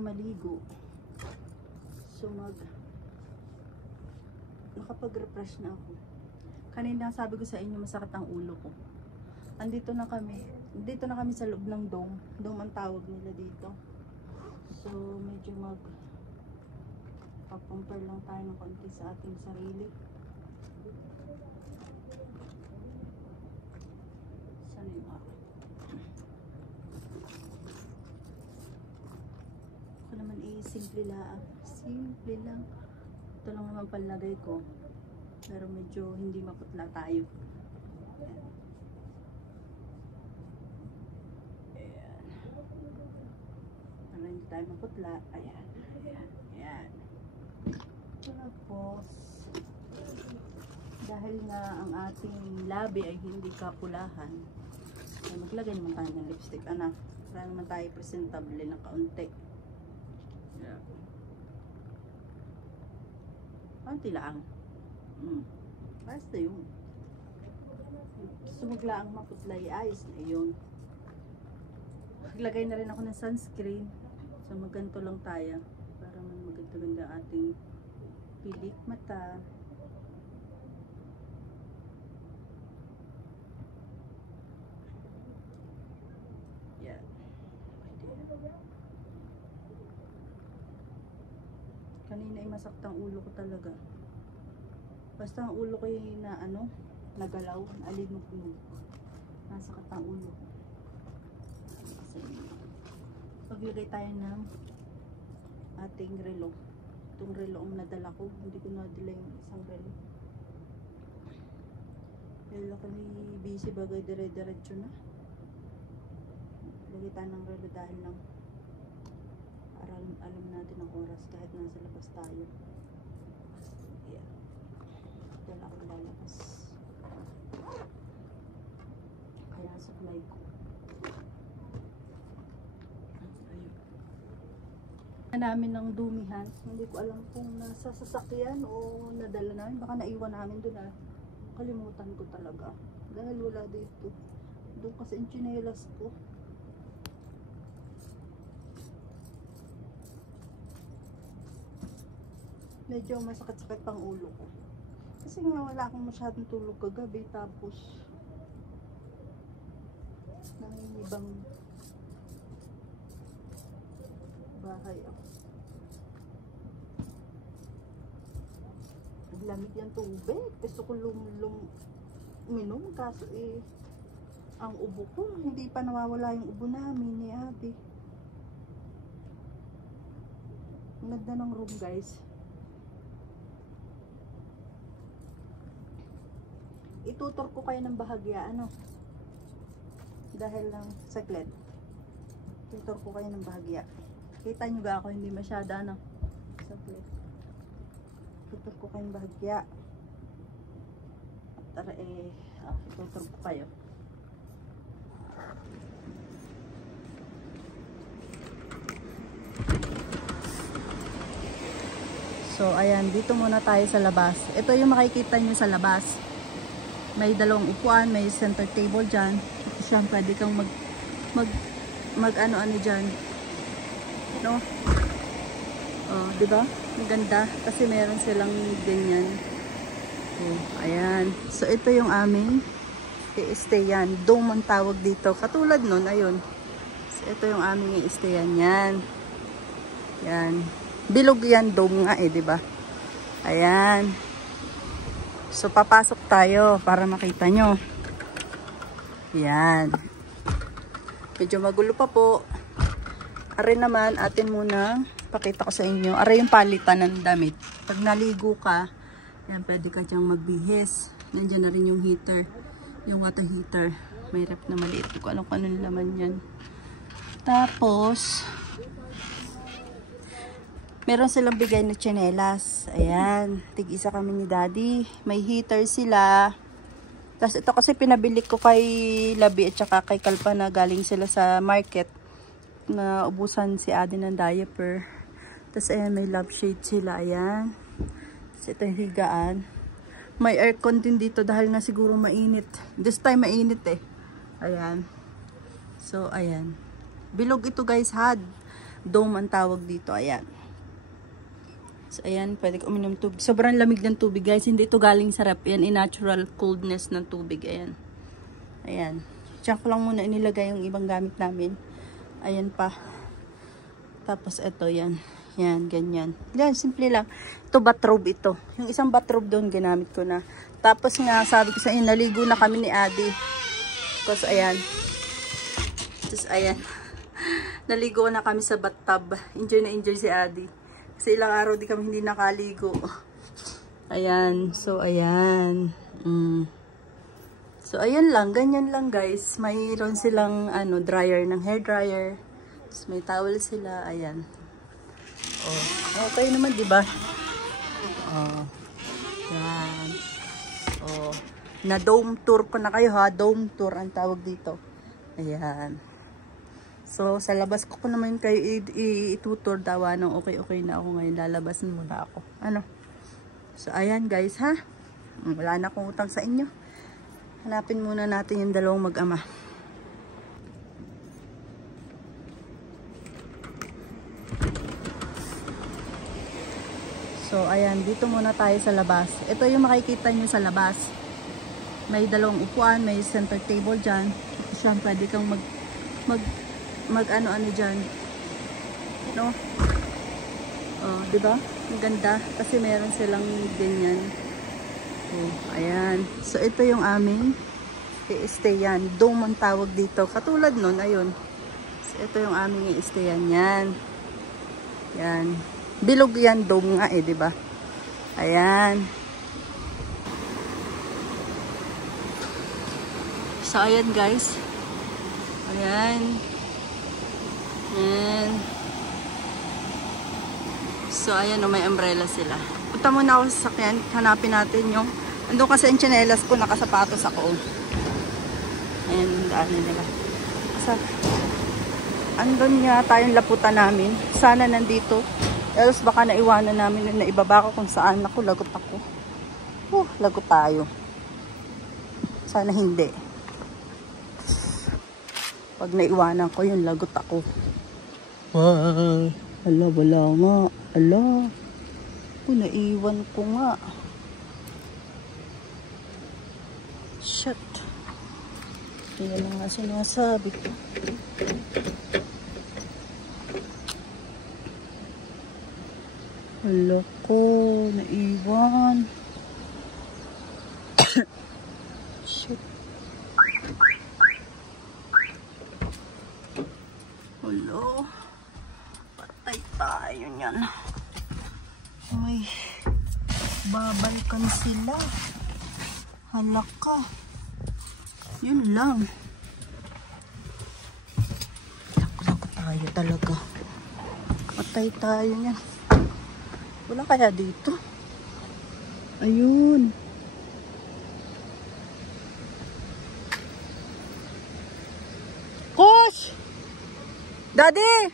tayo maligo. So nakapag-refresh na ako. Kanina sabi ko sa inyo masakit ang ulo ko. Andito na kami. Dito na kami sa loob ng dome. Dome ang tawag nila dito. So medyo pag-compare lang tayo ng konti sa ating sarili. Saan yung akin? Ako naman simple lang. Simple lang. Ito lang naman palagay ko. Pero medyo hindi maputla tayo. Ayan. Para hindi tayo maputla. Ayan. Ayan. Ayan. Tapos, dahil nga ang ating labi ay hindi kapulahan, ay maglagay naman tayo ng lipstick. Anak, para naman tayo presentable ng kaunti. Yeah. Kaunti lang. Basta yun. Gusto maglaang maputlay, ayos na yun. Maglagay na rin ako ng sunscreen. So magganto lang tayo para maganda ating pilik mata. Yan. Kanina ay masaktang ulo ko talaga. Basta ang ulo ko yung nagalaw, alinog-nog. Nasakit ang ulo ko. Kasi paglagay tayo ng ating relo. Itong relo ang nadala ko. Hindi ko nadala yung isang relo. Dahil ako busy bagay dire-diretso na. Lagay tayo ng relo dahil lang para alam natin ang oras kahit nasa labas tayo. Yeah. Wala akong lalabas. Kaya supply ko. Namin ng dumihan. Hindi ko alam kung nasa sasakyan o nadala namin. Baka naiwan namin doon Kalimutan ko talaga. Dahil wala dito. Doon kasi yung tsinelas ko. Medyo masakit-sakit pang ulo ko. Kasi nga wala akong masyadong tulog kagabi. Tapos nangingibang bahay ako. Lamig yung tubig. Gusto ko uminom. Kaso ang ubo ko, hindi pa nawawala yung ubo namin ni Abby. Ang ganda ng room, guys. Itutur ko kayo ng bahagya, dahil lang saglit. Tutur ko kayo ng bahagya. Kita nyo ga ako, hindi masyada, saglit. Tutur ko kayo ng bahagya. Tara, tutur ko kayo. So, ayan, dito muna tayo sa labas. Ito yung makikita nyo sa labas. May dalawang upuan, may center table dyan. Siya, pwede kang mag ano dyan. No? Oh, di ba? Maganda kasi meron silang ganyan. Oh, ayan. So ito yung aming i-stayan. Dome ang tawag dito. Katulad nun, ayun. So ito yung aming i-stayan. Yan. Yan. Bilog yan, dome nga di ba? Ayan. So papasok tayo para makita nyo. Yan. Medyo magulo pa po. Are naman, atin muna pakita ko sa inyo. Are yung palitan ng damit. Pag naligo ka, yan, pwede ka dyang magbihis. Nandiyan na rin yung heater. Yung water heater. May rep na maliit. Kung anong laman yan. Tapos, meron silang bigay na tsinelas. Ayan. Tig-isa kami ni Daddy. May heater sila. Tapos ito kasi pinabili ko kay Labi at saka kay Kalpa na galing sila sa market. Na ubusan si Adi ng diaper. Tapos ayan, may love shade sila. Ayan. Tapos ito yung higaan. May aircon din dito dahil nga siguro mainit. This time mainit Ayan. So ayan. Bilog ito guys, had. Dome ang tawag dito. Ayan. So, ayan, pwede ka uminom tubig. Sobrang lamig ng tubig, guys. Hindi ito galing sa rep. Yan, natural coldness ng tubig. Ayan. Ayan. Diyan ko lang muna inilagay yung ibang gamit namin. Ayan pa. Tapos, ito, yan. Yan, ganyan. Yan, simple lang. Ito, bathrobe ito. Yung isang bathrobe doon, ginamit ko na. Tapos nga, sabi ko sa inyo, naligo na kami ni Adi. Tapos, ayan. Tapos, ayan. Naligo na kami sa bathtub. Enjoy na enjoy si Adi. Kasi ilang araw di kami hindi nakaligo. Ayan. So, ayan. So, ayan lang. Ganyan lang, guys. Mayroon silang dryer ng hair dryer. Tapos, may towel sila. Ayan. Oh, okay naman, di ba? Oh. Yan. Oh. Na dome tour ko na kayo, ha? Dome tour ang tawag dito. Ayan. So, sa labas ko naman kayo itutur daw nung okay na ako ngayon. Lalabasin muna ako. So, ayan guys, ha? Wala na akong utang sa inyo. Hanapin muna natin yung dalawang mag-ama. So, ayan. Dito muna tayo sa labas. Ito yung makikita nyo sa labas. May dalawang upuan. May center table dyan. Siya, pwede kang mag ano dyan, no? Oh, di ba? Ang ganda kasi meron silang ganyan. Oh, ayan. So ito yung aming i-stayan. Dome ang tawag dito. Katulad nun, ayun. So ito yung aming i-stayan. Yan. Yan. Bilog yan, dome nga di ba? Ayan. So ayan guys. Ayan. Ayan. So, ayan may umbrella sila. Punta muna ako sa sakyan. Hanapin natin yung andun kasi yung tsinelas ko, nakasapatos ako. Ayan, daanan nila. Kasi, andun nga tayong laputan namin. Sana nandito. Else baka naiwanan namin na ibaba ko kung saan. Ako, lagot ako. Lagot tayo. Sana hindi. Pag naiwanan ko yun, lagot ako. Ala, wala nga. Ala. Naiwan ko nga. Shit. Kaya lang nga sinasabi ko. Ala ko. Naiwan. Shit. Hello. Patay tayo niyan. Ay, babalikan sila. Halaka. Yun lang. Lako tayo talaga. Patay tayo niyan. Wala kaya dito? Ayun. Kosh! Daddy!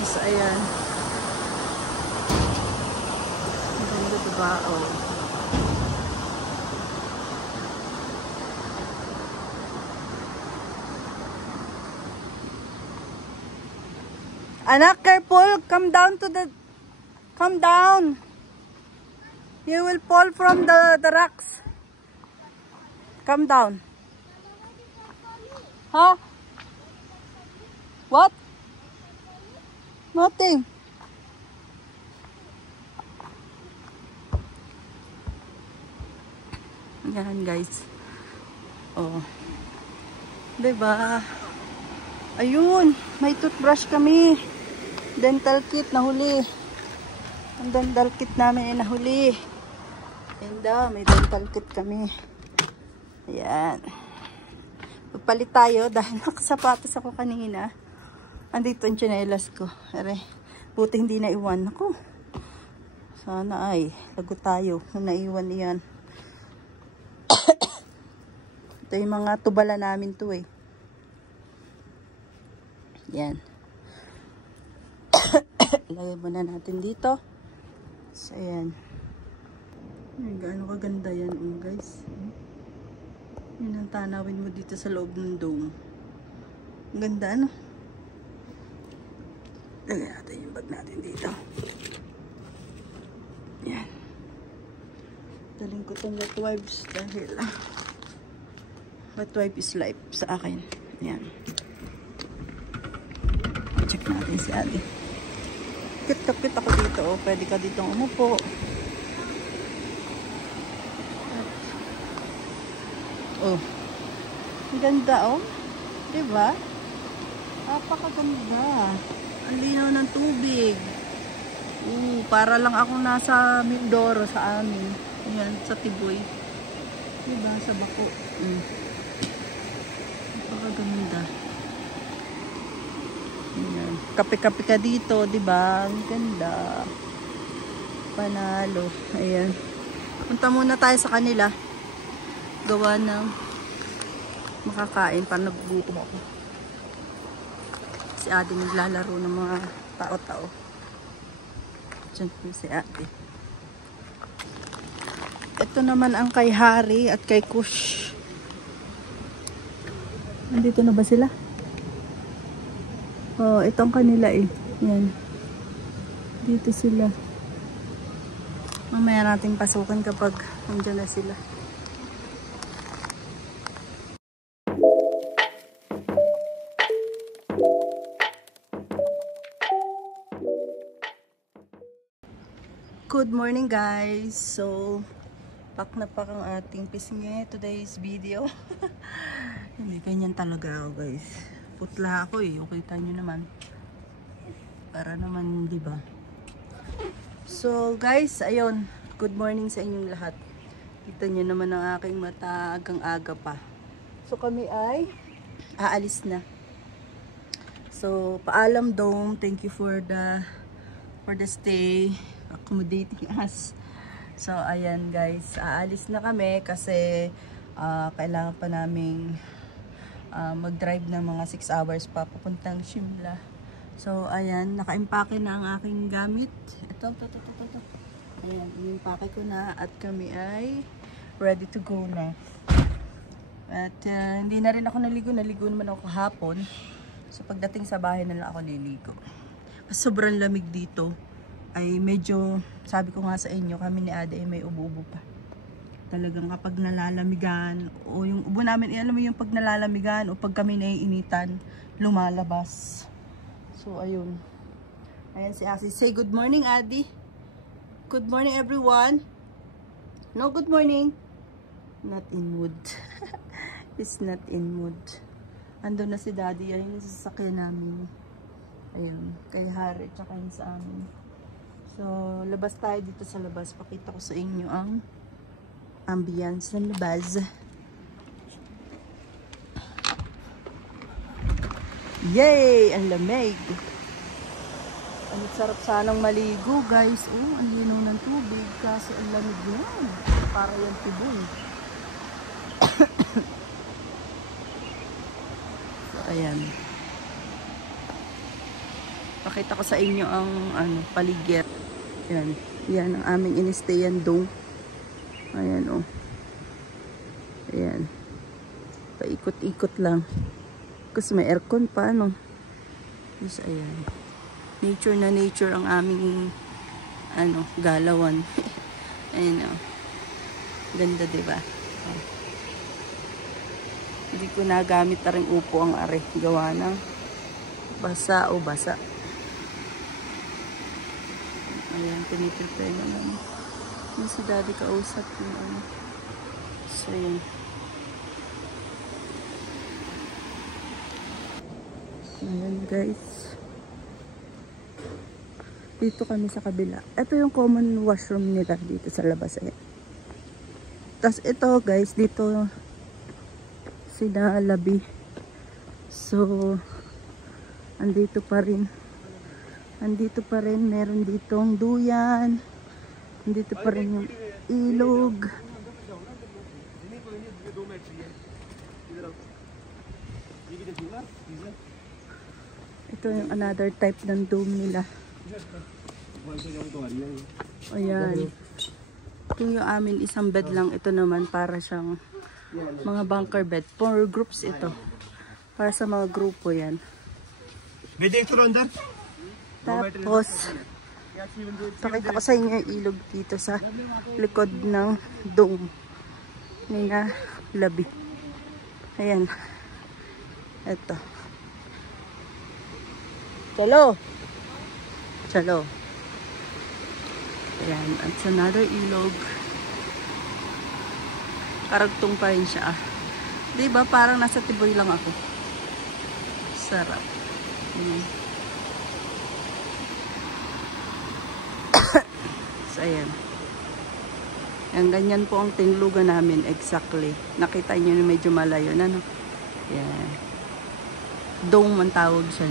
Tapos ayan. Ang ganda diba? Oh. Anak, careful! Come down to the... Come down! You will fall from the rocks. Come down. Huh? What? Nothing. Yan guys. Oh. Diba? Ayun. May toothbrush kami. Dental kit nahuli. Ang dental kit namin ay nahuli. And may dental kit kami. Ayan. Pagpalit tayo dahil nakasapatos ako kanina. Andito ang tsinelas ko. Ere, buti hindi naiwan ako. Sana ay lagot tayo kung naiwan iyan. Ito yung mga tubala namin to eh. Yan. Ilagay muna natin dito. So, ayan. Ay, gaano kaganda yan guys. Yun ang tanawin mo dito sa loob ng dome. Ang ganda ano? Lagyan natin yung bag natin dito. Yan. Daling ko itong wet wipes dahil wet wipe is life sa akin. Yan. Check natin si Ate. Kit ako dito. Oh. Pwede ka dito umupo. Oh. Ang ganda oh. Diba? Napakaganda. Ang linaw ng tubig. Para lang ako nasa Mindoro sa amin. Ayan, sa Tiboy. Diba? Sa Bako. Napakaganda. Ayan. Kape-kape ka dito, diba? Ang ganda. Panalo. Ayan. Punta muna tayo sa kanila. Gawa ng makakain para nagugutom ako. Si Ate naglalaro ng mga tao-tao. Diyan po si Ate. Ito naman ang kay Hari at kay Kush. Nandito na ba sila? Oh, itong kanila eh. Yan. Dito sila. Mamaya natin pasukan kapag nandiyan na sila. Good morning guys. So, pak na pak ang ating pisngi today's video. Hindi ganyan talaga ako guys. Putla ako eh. Kita nyo naman. Para naman, di ba? So guys, ayun. Good morning sa inyong lahat. Kita nyo naman ang aking mata agang-aga pa. So kami ay aalis na. So paalam Dome. Thank you for the stay. Accommodating us. So ayan guys, aalis na kami kasi kailangan pa naming mag-drive ng mga 6 hours pa papuntang Shimla. So ayan, naka-impake na ang aking gamit. Ito. Ayan, inimpake ko na at kami ay ready to go na. At hindi na rin ako naligo naman ako kahapon. So pagdating sa bahay na lang ako liligo. Kasi sobrang lamig dito. Ay medyo, sabi ko nga sa inyo, kami ni Ade ay may ubo-ubo pa. Talagang kapag nalalamigan, o yung ubo namin, alam mo yung pag nalalamigan, o pag kami naiinitan, lumalabas. So, ayun. Ayan si Asi. Say good morning, Adi. Good morning, everyone. No, good morning. Not in mood. It's not in mood. Ando na si Daddy. Ayun yung sasakyan namin. Ayun. Kay Hari, tsaka yun sa amin. So, labas tayo dito sa labas. Pakita ko sa inyo ang ambience ng labas. Yay! Ang lamig! Ang sarap sanang maligo, guys. Oh, ang linaw ng tubig. Kasi ang lamig na. Para yung Tiboy. So, ayan. Pakita ko sa inyo ang paligid. Yan. Yan ang aming inistayan dong. Ayan oh. Ayan. Paikot-ikot lang. Kasi may aircon pa ano. Yes, ayan. Nature na nature ang aming galawan. Ayan oh. Ganda diba? Oh. Hindi ko nagamit na rin upo ang are. Gawa ng basa o basa. Ayan, piniprepare na lang. Yung si Daddy kausap yung So, yun. Ayan, guys. Dito kami sa kabila. Ito yung common washroom nila dito sa labas. Ayan. Tapos ito, guys, dito sinalabi. So, andito pa rin. Andito pa rin, meron ditong duyan. Andito pa rin yung ilog. Ito yung another type ng dome nila. Ayan. Ito yung amin, isang bed lang. Ito naman para siyang mga bunker bed. 4 groups ito. Para sa mga grupo yan. Bed ito ronda? Tapos, pakita ko sa inyo yung ilog dito sa likod ng dome ni na Labi. Ayan. Ito. Chalo! Chalo. Ayan. At another ilog. Karagtong pa rin siya. Diba? Parang nasa Tiboy lang ako. Sarap. So, ayan. Ang ganyan po ang tinlugan namin exactly. Nakita nyo na medyo malayo na, no? Ayan. Dome ang tawag siya.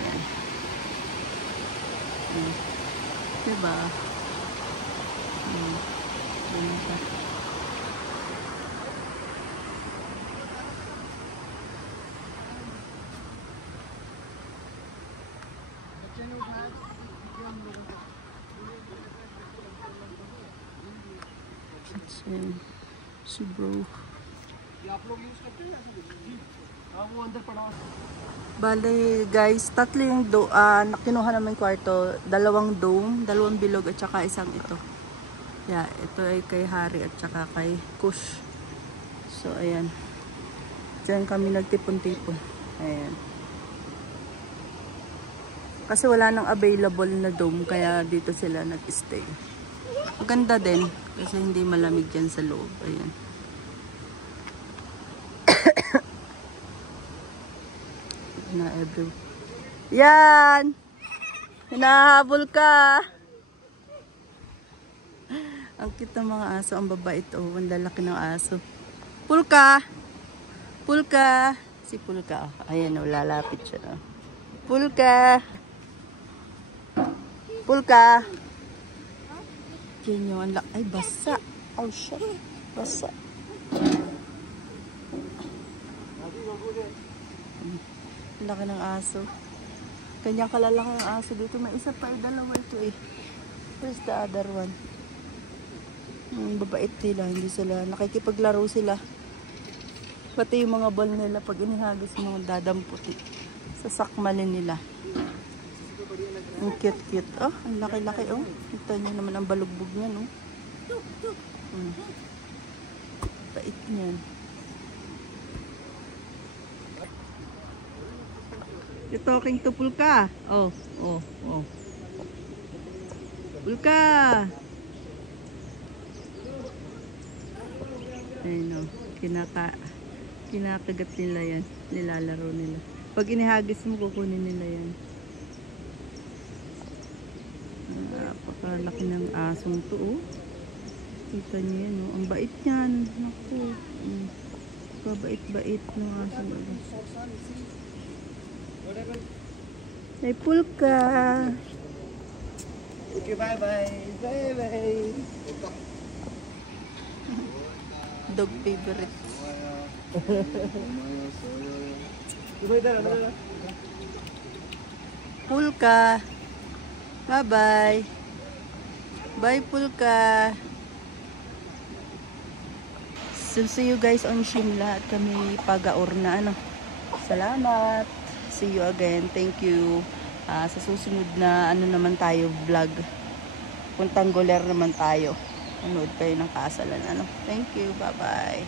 Ayan. Diba? Ayan pa. Si bro. Bale guys, tatlo yung kinuha namin kwarto, dalawang dome, dalawang bilog at saka isang ito. Yeah, ito ay kay Hari at saka kay Kush. So ayan. Diyan kami nagtipon-tipon. Ayan. Kasi wala nang available na dome kaya dito sila nag-stay. Maganda din kasi hindi malamig dyan sa loob. Ayan. Na every. Yan! Hinahabol ka! Ang cute ng mga aso. Ang babait. Oh, ang lalaki ng aso. Pulka! Pulka! Si Pulka. Ayan o, lalapit siya. Pulka! Pulka! Yan yung ay, basa. Oh, shit. Basa. Laki ng aso. Kanyang kalalaki ng aso dito. May isa pa, dalawa ito eh. Where's the other one? Babait nila. Hindi sila. Nakikipaglaro sila. Pati yung mga ball nila pag inihagis mga dadamputi. Sasakmalin nila. Ang cute-cute. Oh, ang laki-laki oh. Ito nyo naman ang balugbog niyan oh. Bait niyan. You're talking to Pulka. Oh, oh, oh. Pulka! Ayun oh. Kinakagat nila yan. Nilalaro nila. Pag inihagis mo, kukunin nila yan. Napakalaki ng asong to oh. Kita niyo yan oh. Ang bait niyan. Naku. Kabait-bait ng asong. Ay, Pulka. Okay, bye-bye. Bye-bye. Dog favorite. Pulka. Bye-bye. Bye, Pulka. So, see you guys on Shimla at kami pag-aor na ano. Salamat. See you again. Thank you. Sa susunod na ano naman tayo vlog. Puntang Goler naman tayo. Manood kayo ng kasalan. Ano? Thank you. Bye-bye.